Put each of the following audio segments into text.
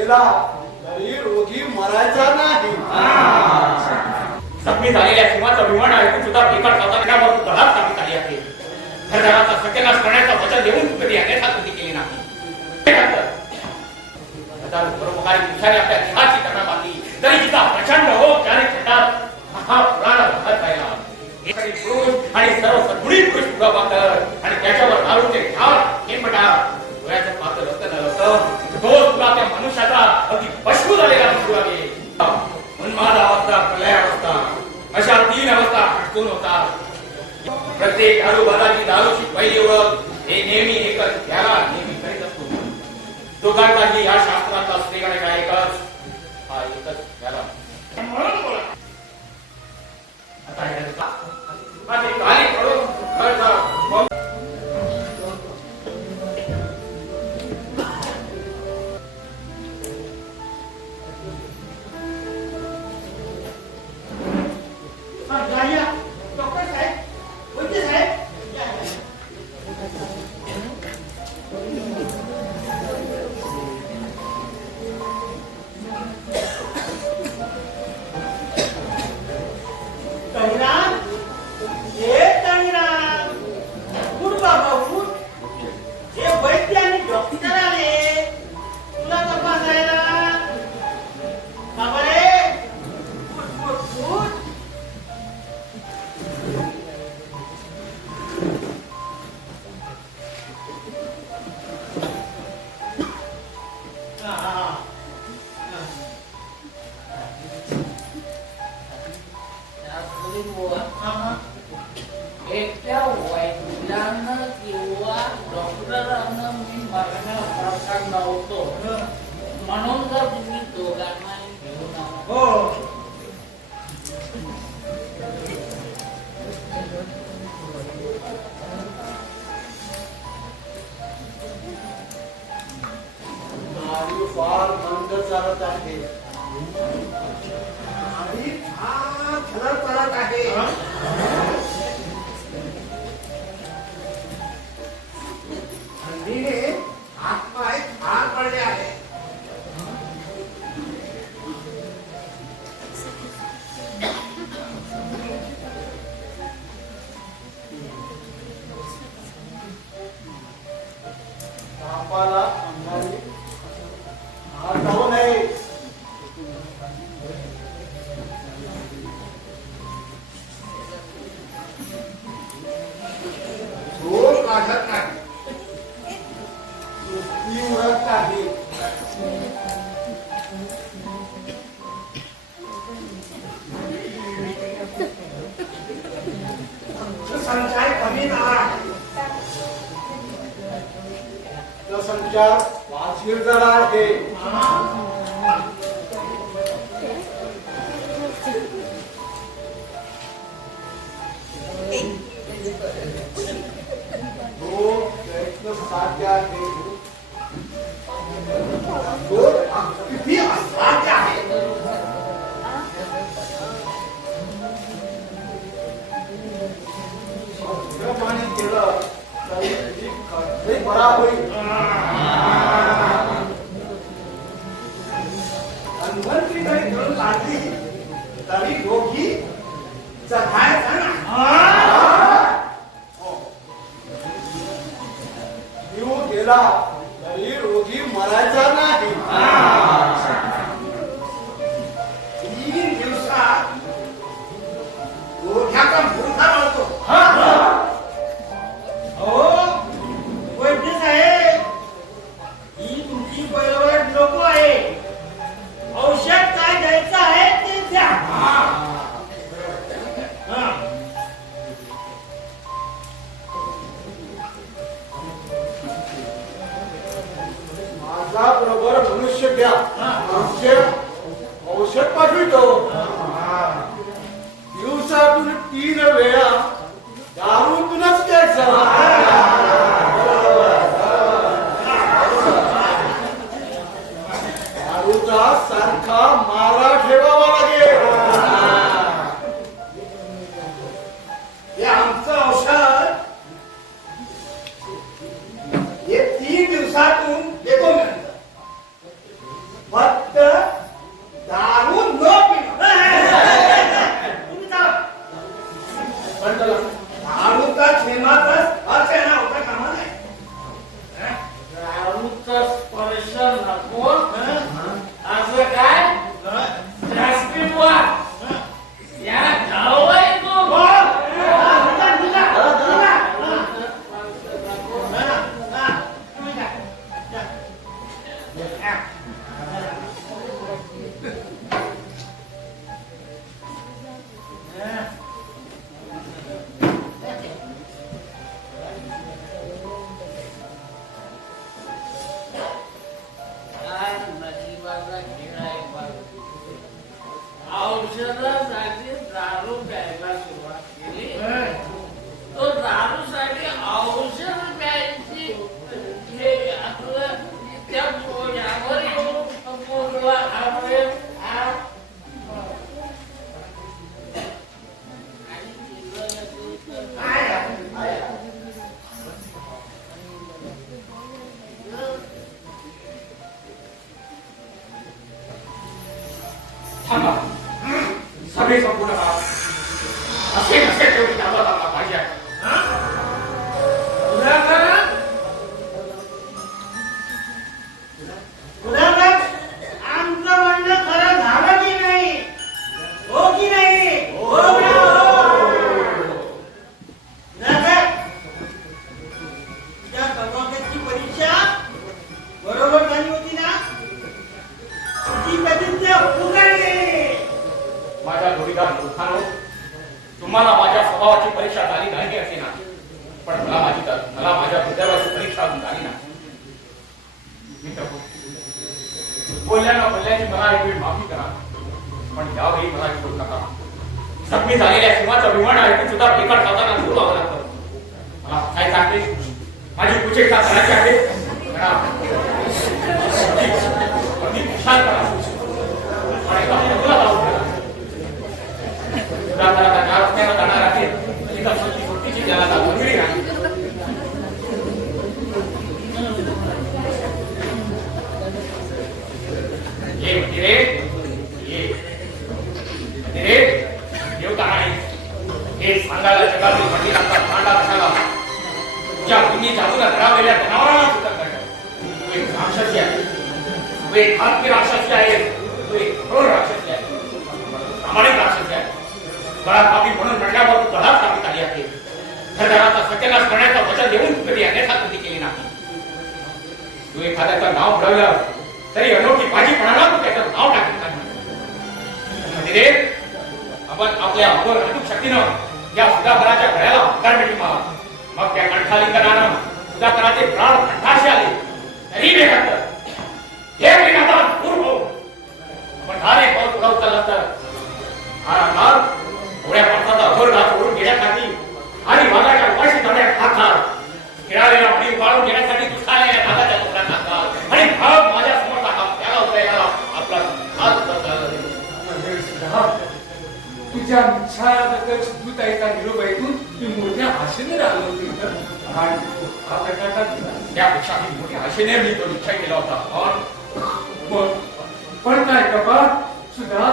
केला तरी रोगी मरायचा नाही. जखमी झालेल्या सिंहाचं विमान ऐकून सुद्धा बिकट सावधानावर धडात साबित आली आहे. घरदाराचा सत्यानाश करण्याचं वचन देऊन कधी अन्यथा कृती केली नाही. परोपकारी पुरुषाने आपल्या देहाची करणा बांधली तरी जिचा प्रचंड रोग त्याने खंडात महापुराला वाहत राहिला. एकरी पुरुष आणि सर्व सद्गुणी पुरुष प्रभाकर आणि त्याच्यावर दारूचे ठार हेमटा डोळ्याचं पात्र रक्त न होतं तो तुला त्या मनुष्याचा अगदी पशु झालेला दिसू लागेल. उन्माद अवस्था, प्रलय अवस्था अशा 3 अवस्था हटकून होतात. प्रत्येक दारूबाजाची दारूची पहिली ओळख हे नेहमी एकच त्याला नेहमी करीत असतो. दोघांचाही या शास्त्राचा श्रेय एकच हा एकच त्याला म्हणून बोला. आता हे काली पडून कळता म्हणून जर तुम्ही दोघांना घेऊन हो गाडी फार मंद चालत आहे आणि फार खरं करत आहे. थंडीने हातपाय फार पडले आहे. तापाला अंगारी हात जाऊ नये. झोप लागत नाही, सुस्ती उरत नाही. संचार कमी झाला. संचार वाचीर जरा आहे. तो प्रयत्न साध्य आहे. तो किती असाध्य आहे. पाणी केलं तरी बरा होईल. धन्वंतरी तरी धरून काढली तरी रोगी जगायचा ना. जीव गेला तरी रोगी मरायचा नाही. 3 दिवसात रोग्याचा मुर्दा मरतो. वैद्य साहेब, ही तुमची बरोबर लोक आहे. औषध काय द्यायचं आहे ते द्या. माझा बरोबर मनुष्य द्या. औषध पाठवितो. दिवसातून 3 वेळा दारूतूनच द्यायचं. दारूचा सारखा मारा ठेवावा लागेल. हे आमचं औषध हे 3 दिवसातून देतो. कोण हं? असं काय हं? राष्ट्रीय वाद हं? या गावावर येतो हो. निघा, निघा, निघा. हं. तुम्ही जा. जा. हा. हं. काय नशिबाचा खेळ आहे बाबा. औषधासाठी दारू प्यायला सुरुवात केली तो दारूसाठी औषध प्यायची हे आपलं त्या यावर येऊन बोलवा आपले थांबा सगळे संपूर्ण करा असे नसे ठेवून थांबा थांबा पाहिजे उदाहरण आमचं म्हणणं खरं झालं की नाही हो की नाही हो ना, हो. उदाहरण, त्या सभासदची परीक्षा बरोबर झाली होती ना ती प्रतिज्ञा पुकारली माझ्या जोडीदार मूर्खानो तुम्हाला माझ्या स्वभावाची परीक्षा झाली नाही असे ना पण मला माझ्या हृदयाची परीक्षा अजून झाली नाही बोलल्याची मला एक वेळ माफी करा पण यावेळी मला विरोध नका जखमी झालेल्या सिंहाचं विमान ऐकून सुद्धा बेकार खाताना दूर व्हावं लागतं मला काय सांगते माझी कुचेष्टा करायची आहे करा. अगदी खुशाल करा आणि एका मुलाला लावून करा. उदाहरणार्थ ज्या रस्त्यानं जाणार आहे तिथं स्वतःची सुट्टीची त्याला मंजुरी नाही ये मंदिरे ये देवता नाही हे सांगायला जगातील मंदिराचा भांडा कशाला तुझ्या भूमी जादूला घडवलेल्या जनावरांना सुद्धा करणार तू एक राक्षसी आहे तू एक खात्मी राक्षसी आहे तू एक क्रूर राक्षसी आहे प्रामाणिक राक्षसी आहे गळा कापी म्हणून रडल्यावर तू गळाच कापीत आली आहे घरदाराचा सत्यानाश करण्याचं वचन देऊन तू कधी अन्यथा कृती केली नाही तू एखाद्याचं नाव घडवलं तरी अनोखी भाजी म्हणाला तू त्याचं नाव टाकत नाही आपण आपल्या अघोर अनूक शक्तीनं या सुधाकराच्या गळ्याला गारमिटी मार मग त्या कंठालिंगनानं सुधाकराचे प्राण कंठाशी आले तरी बेहत्तर हे विनादान दूर हो आपण धारे पाऊस पुढे उचलला तर हा रागार थोड्या माणसाचा अघोर घात ओढून घेण्यासाठी आणि वाघाच्या उपाशी करण्यात हात घाल खेळालेला मणी उभारून घेण्यासाठी दुसऱ्या नागाच्या तोंडात हात घाल आणि भाग माझ्या समोर त्याला उतरायला आपला हात तुझ्या छायादकच दूताईचा निरोप ऐकून मी मोठ्या आशेने राहिलो होतो इथं आणि हा प्रकार त्यापेक्षा मी मोठ्या आशेने मी तो निश्चय केला होता पण काय कपा सुद्धा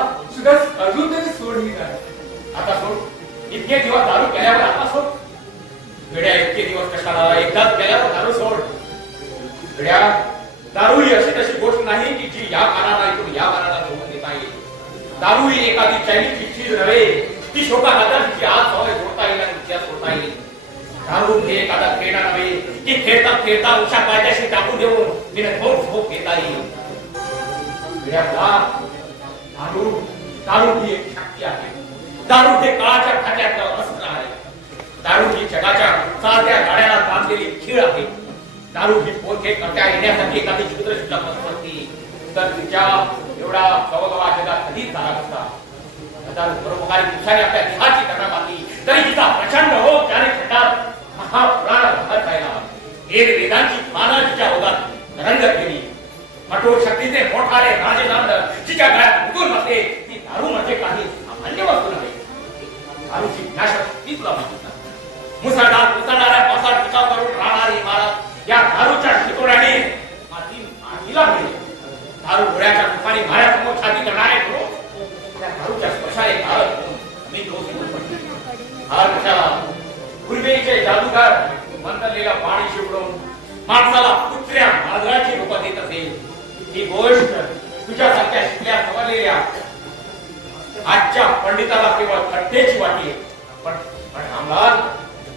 अजून तरी सोडली नाही आता सोड इतके दिवस दारू केल्यावर आता सोड वेड्या इतके दिवस कशाला एकदाच केल्यावर दारू सोड वेड्या दारू ही अशी तशी गोष्ट नाही की जी या कानाला ऐकून या कानाला सोडून देता येईल दारू ही एखादी चायनीची चीज नव्हे ती शोका हाताची आज सवय सोडता येईल आणि तिच्या सोडता येईल दारू हे एखादा खेळणा नव्हे की खेळता खेळता उषा पायथ्याशी टाकून देऊन तिने झोप घेता येईल दारू ही एक शक्ती आहे दारू हे काळाच्या खात्यातलं अस्त्र आहे दारू ही जगाच्या चालत्या गाड्याला बांधलेली खीळ आहे दारू ही पोथे करता येण्यासाठी एखादी क्षुद्र शिल्लक असती तर तिच्या एवढा गवगवा जगात कधीच झाला नसता दारू परोपकारी पुरुषाने आपल्या देहाची करणा बांधली तरी तिचा प्रचंड हो त्याने खंडात महापुराण वाहत राहिला वेदांची माना तिच्या ओघात रंगत गेली कठोर शक्तीचे मोठाले राजेदांड तिच्या गळ्यात उतरून बसले ती दारू म्हणजे काही सामान्य वस्तू नव्हे दारूची ज्ञाशक्ती तुला माहिती नाही मुसळधाऱ्या पावसात टिकाव करून राहणारी इमारत या दारूच्या शितोड्याने मातीला मिळेल दारू डोळ्याच्या दुखाने माऱ्यासमोर छाती करणारे लोक त्या दारूच्या स्पर्शाने काळत मी दोष घेऊन पडले हार कशाला पूर्वीचे जादूगार मंत्रलेला पाणी शिवडून माणसाला कुत्र्या मांजराची रूप देत असेल ही गोष्ट तुझ्यासारख्या शिकल्या सवरलेल्या आजच्या पंडिताला केवळ कट्टेची वाटी पण आम्हाला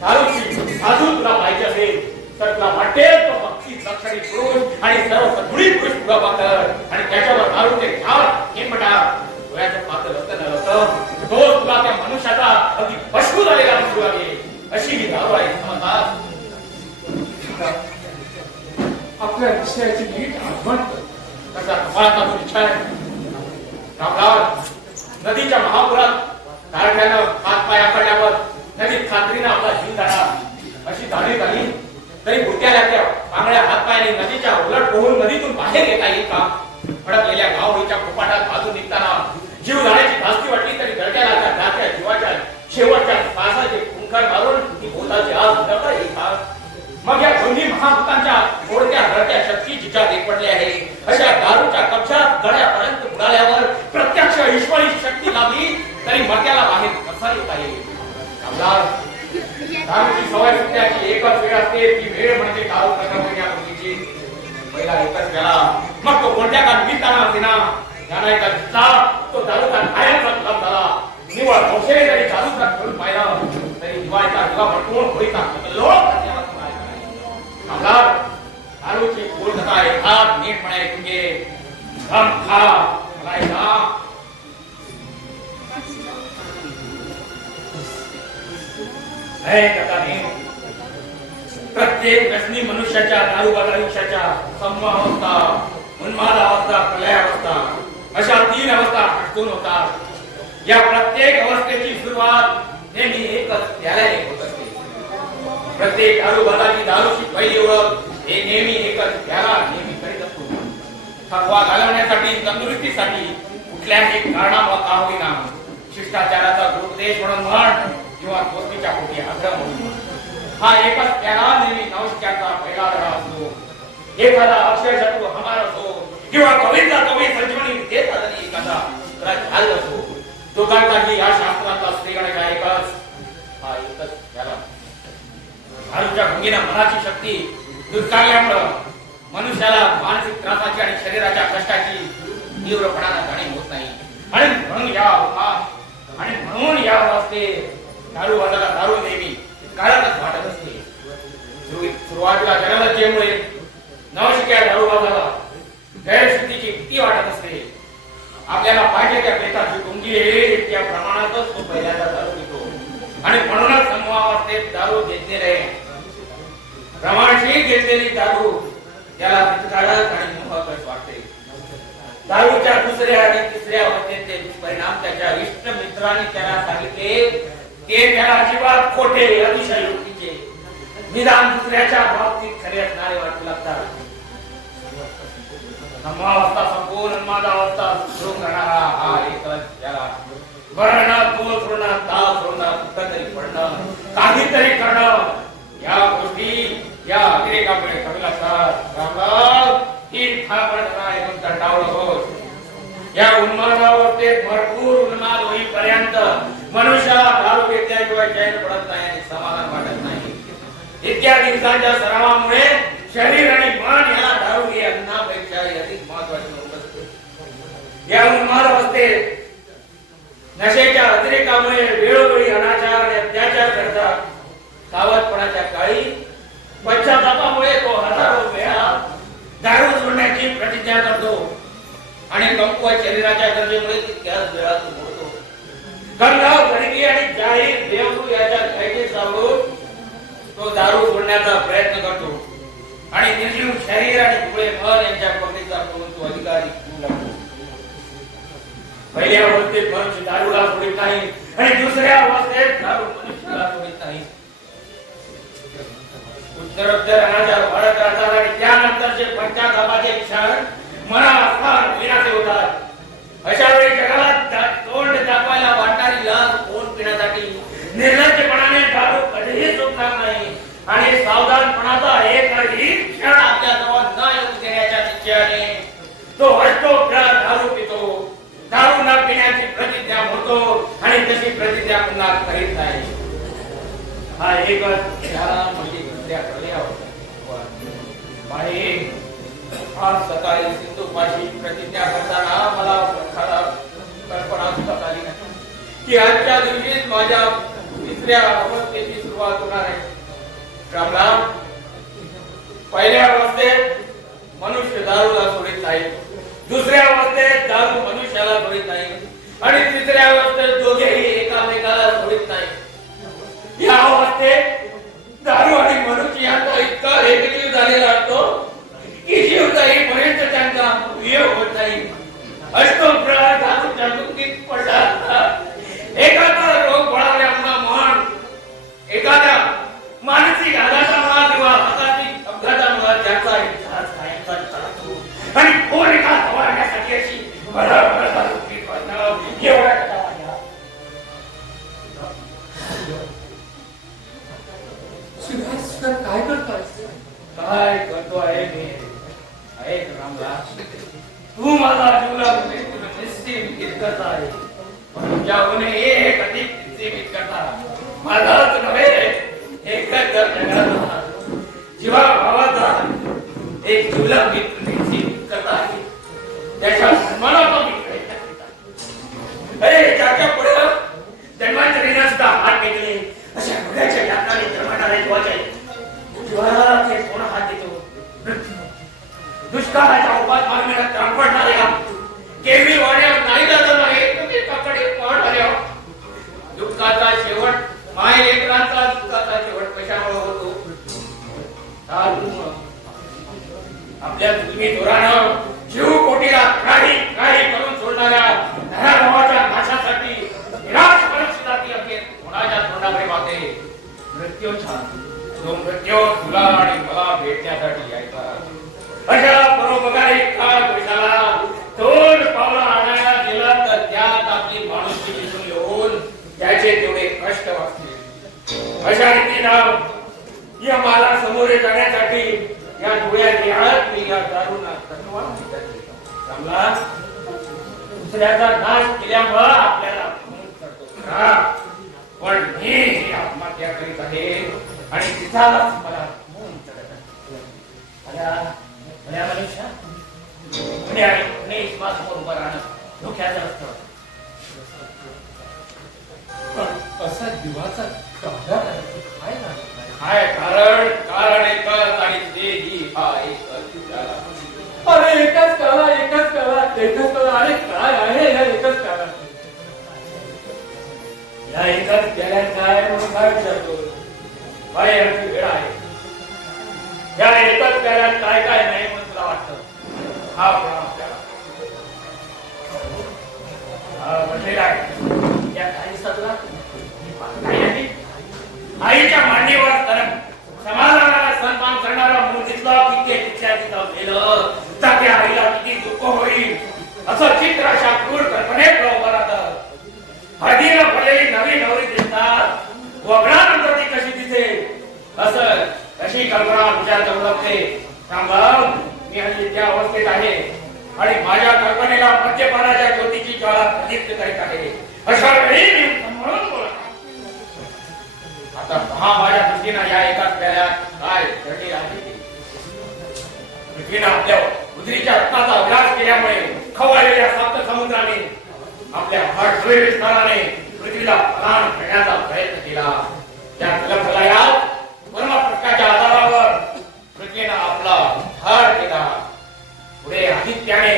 दारूची साधू तुला पाहिजे असेल तर तुला वाटेल तो भक्ती लक्षणी पुरुष आणि सर्व सद्गुणी पुरुष तुला पाकर आणि त्याच्यावर दारूचे झाड हे म्हणा डोळ्याचं पात्र रक्त नव्हतं तो तुला त्या मनुष्याचा अगदी पशु झालेला दिसू लागेल अशी ही दारू आहे समजतात. आपल्या विषयाची नीट आठवण कर. तसा कपाळाचा तो विचार रामलाल नदीच्या महापुरात कारखान्यानं हात पाय आखडल्यावर नदीत खात्रीनं आपला जीव जाणार अशी जाणीव झाली तरी भुत्याला त्या पांगळ्या हातपायाने नदीच्या उलट पोहून नदीतून बाहेर येता येईल का. भडकलेल्या गावडीच्या कुपाटात बाजू निघताना जीव जाण्याची धास्ती वाटली तरी गरट्याला त्या जीवाच्या शेवटच्या श्वासाचे कुंकर मारून ती भोताची आग उतरता येईल का. मग या दोन्ही महाभूतांच्या मोडत्या गळत्या शक्ती जिच्यात एकपडले आहे अशा दारूच्या कब्जात गळ्यापर्यंत बुडाल्यावर प्रत्यक्ष ईश्वरी शक्ती लाभली तरी मर्त्याला बाहेर कसा येता येईल. दारूची सवय सुटण्याची एकच वेळ असते ती वेळ म्हणजे दारू प्रकरण या मुलीची. पहिला एकच वेळा मग तो कोणत्या का निमित्तानं असेना त्यानं एका दिसला तो दारूचा कायमचा खलाप झाला. निवळ औषधे जरी दारूचा घेऊन पाहिला तरी दिवाळीचा दिवा भटकून होईचा लोक दारूची पूर्णता एखाद नीटपणे ऐकून घे. धम खा राहिला प्रत्येक व्यसनी मनुष्याच्या दारूबाज आयुष्याच्या समूहावस्था उन्माद अवस्था प्रलयावस्था अशा 3 अवस्था हटकून होतात. या प्रत्येक अवस्थेची सुरुवात नेहमी एकच प्याल्याने होत असते. प्रत्येक दारूबाजाची दारूची पहिली ओळख हे नेहमी एकच प्याला नेहमी करीत असतो. थकवा घालवण्यासाठी तंदुरुस्तीसाठी कुठल्याही कारणामुळे का होईना शिष्टाचाराचा दुरुपदेश म्हणून म्हण किंवा दोस्तीच्या पोटी आग्रह म्हणून हा एकच प्याला नेहमी नवशिक्याचा पहिला धडा असतो. एखादा अक्षरशत्रू हमार असो किंवा कवीचा कवी संजीवनी देत आलेली एखादा झाल असो दोघांचाही या शास्त्रातला स्त्रीगण एकच हा एकच प्याला. दारूच्या भंगीनं मनाची शक्ती दुर्कारल्यामुळं मनुष्याला मानसिक त्रासाची आणि शरीराच्या कष्टाची तीव्रपणानं जाणीव होत नाही आणि म्हणून या अवस्थे दारूबाजाला दारू नेहमी काळातच वाटत असते. सुरुवातीला जनलज्जेमुळे नवशिक्या दारूबाजाला गैरशुद्धीची भीती वाटत असते. आपल्याला पाहिजे त्या बेताची गुंगी येईल त्या प्रमाणातच तो पहिल्यांदा दारू पितो आणि म्हणूनच समूहावस्थेत दारू घेतलेले प्रमाणशीर घेतलेली दारू त्याला पिचकाळत आणि मोहकच वाटते. दारूच्या दुसऱ्या आणि तिसऱ्या अवस्थेचे दुष्परिणाम त्याच्या इष्ट मित्रांनी त्याला सांगितले ते त्याला अजिबात खोटे अतिशय युक्तीचे निदान दुसऱ्याच्या बाबतीत खरे असणारे वाटू लागतात. समूहावस्था संपूर्ण उन्मादावस्था सुरू करणारा हा एकच त्याला वर्ण तोल सोडणं ताल सोडणं कुठंतरी पडणं काहीतरी करणं या गोष्टी या अतिरेकामुळे कमी लागतात. रामराव ही ठाकरता ऐकून कंटाळलो होत. या उन्मादावस्थेत भरपूर उन्माद होईपर्यंत मनुष्याला दारू घेतल्याशिवाय चैन पडत नाही आणि समाधान वाटत नाही. इतक्या दिवसांच्या सरावामुळे शरीर आणि मन याला दारू ही अन्नापेक्षा अधिक महत्वाची होत असते. या उन्मादावस्थेत नशेच्या अतिरेकामुळे वेळोवेळी अनाचार आणि अत्याचार करतात. सावधपणाच्या काळी पश्चातापामुळे तो हजारो वेळा दारू सोडण्याची प्रतिज्ञा करतो आणि कमकुवत शरीराच्या गरजेमुळे तितक्याच वेळा तो मोडतो. गंगाव गरिबी आणि जाहीर देवरू याच्या कैदेत सावरून तो दारू सोडण्याचा प्रयत्न करतो आणि निर्जीव शरीर आणि डोळे मन यांच्या पकडीचा करून तो अधिकारी होऊ लागतो. पहिल्या अवस्थेत मनुष्य दारूला सोडित नाही आणि दुसऱ्या अवस्थेत दारू मनुष्याला सोडित नाही. उत्तरोत्तर अनाचार वाढत राहतात आणि त्यानंतरचे पश्चातापाचे क्षण मनास्थान विनाशे होतात. अशा वेळी जगाला तोंड दाखवायला वाटणारी लाज कोण पिण्यासाठी निर्लज्जपणाने दारू कधीही चुकणार नाही आणि सावधानपणाचा एकही क्षण आपल्या जवळ न येऊ देण्याच्या निश्चयाने तो हसतो खेळत दारू पितो. दारू न पिण्याची प्रतिज्ञा मोडतो आणि तशी प्रतिज्ञा पुन्हा करीत नाही. हा एकच त्याला म्हणजे दुसऱ्या प्रलयावर आज सकाळी सिंधू उपाशी प्रतिज्ञा करताना मला कल्पना सुद्धा आली नाही की आजच्या दिवशीच माझ्या तिसऱ्या अवस्थेची सुरुवात होणार आहे. रामराम, पहिल्या अवस्थेत मनुष्य दारूला सोडित नाही, दुसऱ्या अवस्थेत दारू मनुष्याला सोडित नाही आणि तिसऱ्या अवस्थेत दोघेही एकामेकाला सोडित नाही. या अवस्थेत दारू आणि मनुष्य यांचा इतका एकजीव झालेला असतो की जीवदायीपर्यंत त्यांचा वियोग होत नाही. अष्टोप्रहर दारूच्या दुःखीत पडला. एखादा रोग बळावल्यामुळे म्हण, एखाद्या मानसिक आघातामुळे किंवा अपघातामुळे ज्याचा इतिहास कायमचा चालतो आणि कोण एका धवारण्यासाठी अशी भरभर दारू पीत पडणं एवढा कटावा. सुधार काय करतोय? काय करतो आहे मी? ऐक रामदास, तू माझा जीवला निश्चित इतकंच आहे, पण ज्याहूनही एक अधिक निश्चित करता माझाच नव्हे, एकच जगाचा जीवा भावाचा एक जीवला मित्र निश्चित करता आहे. त्याच्या सन्मानाचा मित्र अरे त्याच्या पुढे जन्मांतरीने सुद्धा हात टेकले अशा हृदयाच्या यातनाने जन्मणारे जीवाचे जीवाचे कोण हात देतो? दुष्काळाच्या उपास मागण्याला त्राण पडणाऱ्या केवी वाड्या नाही जात नाही तुम्ही काकडे पडणाऱ्या दुःखाचा शेवट माय लेकरांचा दुःखाचा शेवट कशामुळे होतो? आपल्या जुलमी जोरानं जीव कोटीला काही करून सोडणाऱ्या नराभावाच्या नाशासाठी निराश परिस्थिती अखेर कोणाच्या तोंडाकडे पाहते? मृत्यू छान तो मृत्यू तुला आणि मला भेटण्यासाठी यायचा. अशा परोपकारी काळ पुरुषाला दोन पावलं आणायला गेला तर त्यात आपली माणुसकी दिसून येऊन त्याचे तेवढे कष्ट वाचतील. अशा रीतीनं या मला समोरे जाण्यासाठी या डोळ्यात येणार मी या दारूना तत्वान चांगला दुसऱ्याचा नाश केल्यामुळे आपल्याला करतो. पण मी ही आत्महत्या करीत आहे आणि तिथाच मला मून चढत आहे. मनुष्य समोर उभं राहणं धोक्याचं असतं. पण असा जीवाचा काय काय कारण एकच आणि ते ही हा एकच. अरे एकच कळा अरे काय आहे या एकच कळा? या एकच केल्यात काय म्हणून काय विचारतो? काय याची वेळ आहे? या एकच केल्यात काय काय नाही म्हणून तुला वाटतं? हा आपल्याला म्हणलेला आहे या काही सगळा आईच्या मांडीवर समाजाला सन्मान करणारा मूर्तीतला किती तिथल्या तिथं गेलं तर त्या आईला किती दुःख होईल असं चित्र अशा क्रूर कल्पनेत उभं राहतं. हळदीनं भरलेली नवी नवरी दिसतात, वगळानंतर ती कशी दिसेल असं अशी कल्पना विचार करू लागते. सांभाळ, मी हल्ली त्या अवस्थेत आहे आणि माझ्या कल्पनेला मद्यपानाच्या ज्योतीची ज्वाला प्रदीप्त करीत आहे. अशा वेळी मी सांभाळून बोलत आता पहा माझ्या दृष्टीनं या एकाच प्याल्यात काय घडले आहे. पृथ्वीनं आपल्या उदरीच्या रत्नाचा विलास केल्यामुळे खवळलेल्या सप्त समुद्राने आपल्या हळहळी विस्ताराने पृथ्वीला प्राण करण्याचा प्रयत्न केला. त्या फलफलायात परमप्रकाशाच्या आधारावर पृथ्वीनं आपला भार केला. पुढे आदित्याने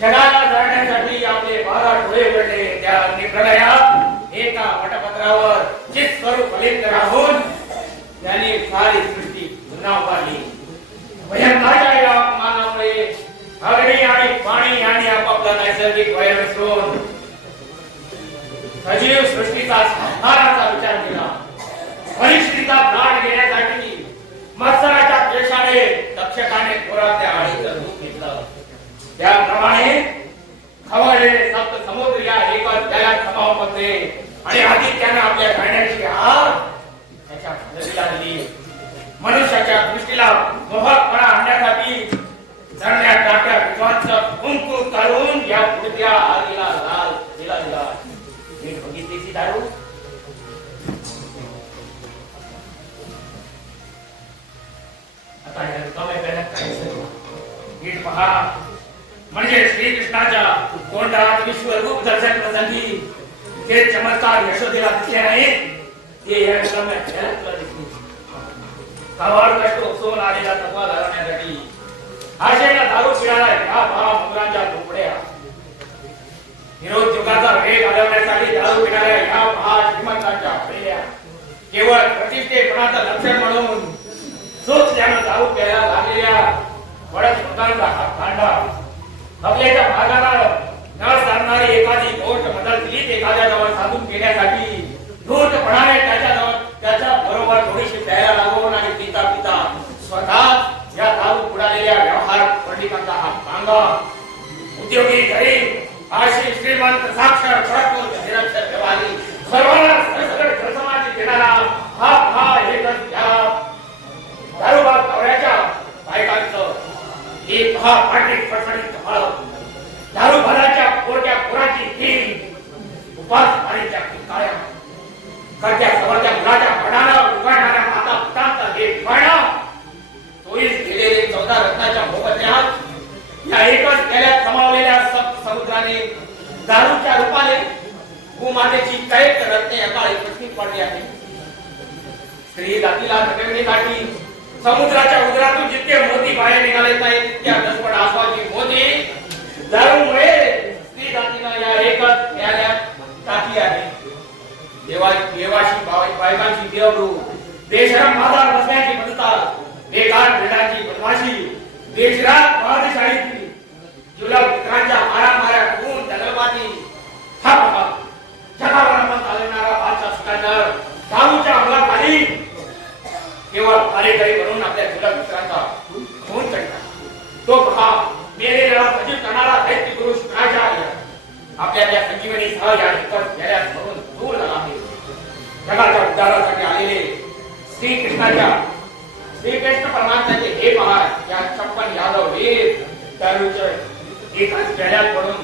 जगाला जाण्यासाठी आपले 12 डोळे उघडले. त्या अग्निप्रलयात एका वटपत्रावर जे स्वरूप फलित राहून त्यांनी सारी सृष्टी पुन्हा उभारली. भयंकराच्या या अपमानामुळे अग्नी आणि पाणी यांनी आपापला नैसर्गिक वैर विसरून सजीव सृष्टीचा संहाराचा विचार केला. परिस्थितीचा प्राण घेण्यासाठी मत्सराच्या द्वेषाने तक्षकाने घोराच्या आळीचं रूप घेतलं. त्याप्रमाणे खवळलेले सप्त समुद्र या एकाच जलात समावून बसले आणि आदित्याने आपल्या घाण्याची आग त्याच्या नदीला दिली. मनुष्याच्या दृष्टीला मोहकपणा आणण्यासाठी धरण्या टाक्या विद्वांचं कुंकू काढून या पुढच्या आगीला लाल दिला दिला. मी बघितली ती दारू आता या रिकाम्या करण्यात काहीच नाही. म्हणजे श्रीकृष्णाच्या तोंडात विश्वरूप दर्शन प्रसंगी जे चमत्कार यशोदेला दिसले नाहीत ते या रम्य खेळात दिसले. काबाड कष्ट उचलून आलेला तत्वा लावण्यासाठी आशेला दारू पिणारा ह्या पहा मुलांच्या झोपड्या, निरुद्योगाचा वेग घालवण्यासाठी दारू पिणाऱ्या ह्या पहा श्रीमंतांच्या हवेल्या, केवळ प्रतिष्ठेपणाचं लक्षण म्हणून चोचल्यानं दारू प्यायला लागलेल्या वडक लोकांचा हात कांडा, आपल्याच्या भागाला न सांगणारी एखादी गोष्ट मदत दिली एखाद्याजवळ साधून घेण्यासाठी धूर्तपणाने त्याच्या बरोबर थोडीशी प्यायला लागून आणि पिता पिता स्वतः या दारू बुडालेल्या व्यवहार पंडितांचा हात मांगा, उद्योगी गरीब आशी श्रीमंत साक्षर खडकून निरक्षर व्यवहारी सर्वांना सरसकट खर्चमाची देणारा हा एकच या दारूबाज नवऱ्याच्या बायकांचं एक पांढरीत फटफटीत कपाळ, दारूबाजाच्या पोरक्या पोराची भीम, उपासमारीच्या काळ्या करत्या सवरत्या मुलाच्या पडाला उघडणाऱ्या माता पितांचा हे पाळणं, चोरीस गेलेले 14 रत्नाच्या मोबदल्यात या एकच गेल्यात कमावलेल्या समुद्राने दारूच्या रूपाने भूमातेची कैक रत्ने अकाळी पृथ्वी पडली आहे. स्त्री जातीला जगवण्यासाठी समुद्राच्या उदरातून जितके मोती बाहेर निघाले आहेत तितक्या दसपट आसवाची मोती दारूमुळे स्त्री जातीला या एकच न्यायालयात टाकली आहे. देवाशी बायकांची देवरू, बेशरम बाजार बसण्याची पद्धत, बेकार क्रीडांची बदमाशी, देशरात बादशाहीची जुलम मित्रांच्या मारामाऱ्या खून दगलबाजी, हा बघा जगावर आपण चालवणारा बादशाह सिकंदर दारूच्या अंमलाखाली केवळ भारेकरी म्हणून आपल्या जुलम मित्रांचा खून करतात. तो पहा मेलेला सजीव करणारा दैत्य गुरु शुक्राचार्य आपल्या त्या संजीवनीसह या निकट गेल्यास म्हणून दूर झाला आहे. जगाच्या उद्धारासाठी आलेले श्रीकृष्ण परमात्म्याचे हे महाराज या 56 यादव वीर दारूच्या एकाच पेढ्यात पडून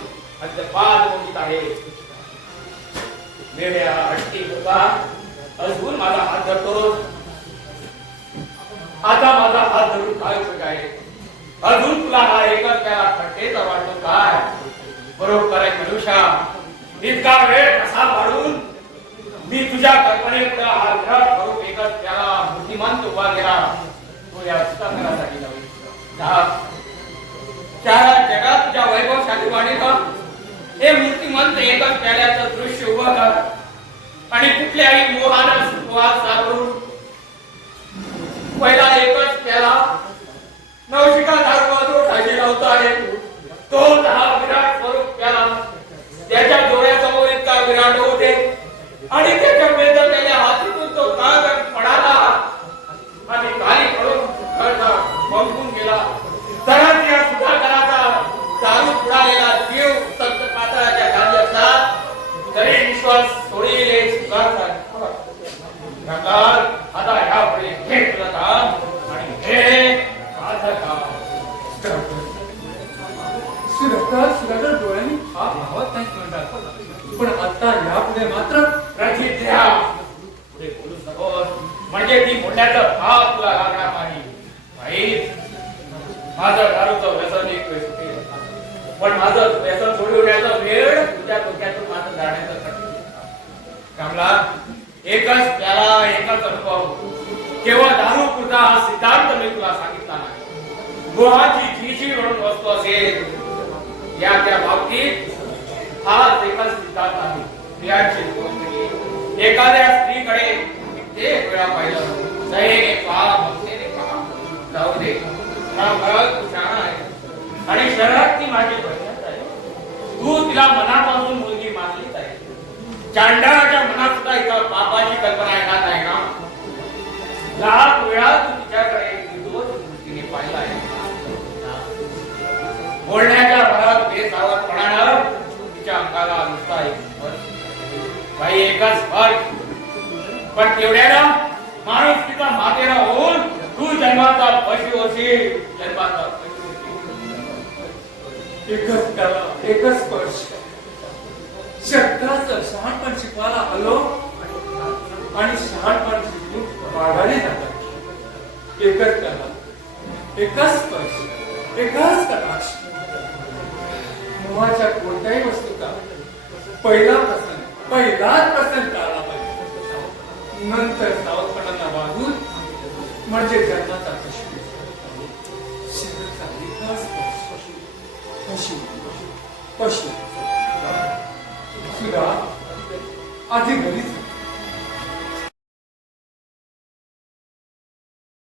अद्यपात बोलत आहे. मेल्या अष्टी होता अजून माझा हात धरतो, आता माझा हात धरून काय उपयोग आहे? अजून तुला हा एकच प्याला खट्टेचा वाटतो काय? बरोबर आहे मनुष्या, इतका वेळ कसा वाढून मी तुझ्या कल्पनेपुढे हा विराट स्वरूप एकच प्याला बुद्धिमंत उभा केला. तो या चित्तांतरासाठी नव्हे, त्या जगात तुझ्या वैभवशाली वाणीला हे मूर्तिमंत एकच प्याल्याचं दृश्य उभं कर आणि कुठल्याही मोहानं सुखवाद साधून पहिला एकच प्याला नवशिका दारूबाजू ठाशी लावता आहे. तो हा विराट स्वरूप प्याला त्याच्या डोळ्यासमोर इतका विराट होते आणि त्याच्या वेदनेल्या हातीतून तो कागद पडाला आणि खाली पडून बंकून गेला. तरच या सुधाकराचा दारू बुडालेला जीव सक्त पातळाच्या खाली असतात तरी विश्वास सोडीले सुधारतात. आता यापुढे हे तुला काम आणि हे माझं काम. सुधाकर डोळ्यांनी हा भावत नाही म्हणतात, पण आता यापुढे मात्र प्रचित्या पुढे बोलू नकोस, म्हणजे ती मोठ्याचं भाव तुला लागणार नाही. भाई माझं दारूचं व्यसन एक वेळ सुटेल, पण माझं व्यसन सोडवण्याचा वेळ तुझ्या डोक्यातून माझं जाण्याचं कठीण. कमला एकच प्याला एकच अनुभव, केवळ दारू पुरता हा सिद्धांत मी तुला सांगितला नाही. गुहाची जीची म्हणून वस्तू असेल या त्या बाबतीत हा एकच सिद्धांत आहे. स्त्रियांची गोष्ट एखाद्या स्त्रीकडे कित्येक वेळा पाहिलं, सैने पहा भक्तीने पहा, जाऊ दे तू शहाणा आहे आणि शहरात ती माझी बहिणच आहे. तू तिला मनापासून मुलगी मानलीच आहे. चांडाळाच्या मनात सुद्धा इथं पापाची कल्पना येणार नाही ना. लाख वेळा तू तिच्याकडे निर्दोष दृष्टीने पाहिला आहे. बोलण्याच्या भरात बेसावधपणानं तिच्या अंगाला नुसता काही एकच फरक, पण तेवढ्यानं माणूस तिचा मातेरा होऊन तू जन्माचा पशु होशील. जन्माचा एकच त्याला एकच स्पर्श शब्दाचं शहाणपण शिकवायला आलो आणि शहाणपण शिकून वाढायला जातात. एकच त्याला एकच स्पर्श एकच कटाक्ष तेव्हाच्या कोणत्याही वस्तूचा पहिलाच प्रसंग टाळला पाहिजे. नंतर सावधपणाला वागून म्हणजे जन्माचा पशु शिरचा विकास पशु पशु सुद्धा आधी घरीच